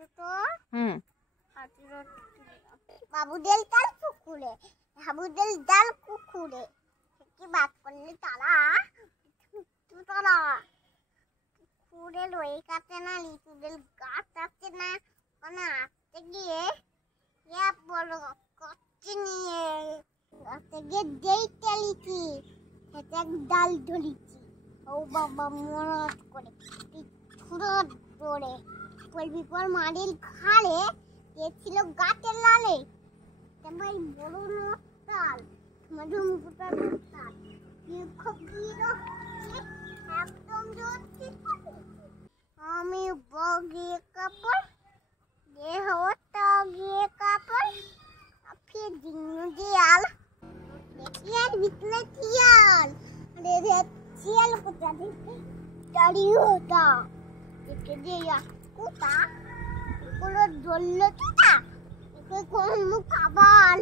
তো বাবুদের ডাল পুকুরে, বাবুদের ডাল পুকুরে কি বাদ করলে তারা তারা পুকুরে লই কাটে না, লিচুদের গাছ আছে না, মানে আসতে গিয়ে বড় কচ্ছি নিয়ে আসতে গিয়ে যেই তেলিছি সেটা ডাল ধরেছি। ও বাবা মরদ করে ফুরত পড়ে পলবি পর মাটির খালে ছিল গাছের লালে ভাই বড় নষ্টাল মধুম কুটার নষ্টাল একদম আমি বগিয়ে কাপড় দেহ গিয়ে কাপড় ফির দিনু দিয়াল দেখিয়াল ভিতরে তিয়াল রে চিয়াল কোথা থেকে দাঁড়িয়ে হতা দেখে দিয়া কোথা এগুলো জ্বললো কোথা কোন খাবার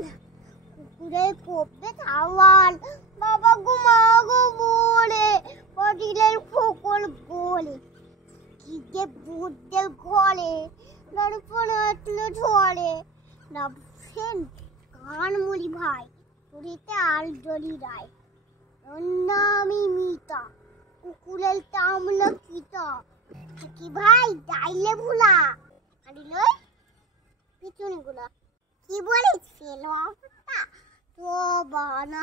কুকুরে কোপে খাওয়াল বাবা ঘুমা গো বলে পটিলের ফোকল গোলে কি যে বুদ্ধের ঘরে দর্পণ আসলো ঝরে না ফেন কান মুড়ি ভাই পুরীতে আল জলি রায় নামি মিতা কুকুরের তামলা কিতা কি ভাই ডাইলে ভুলা আড়িলই পিছনে গুলা কি বলিস ফেলো তো বানা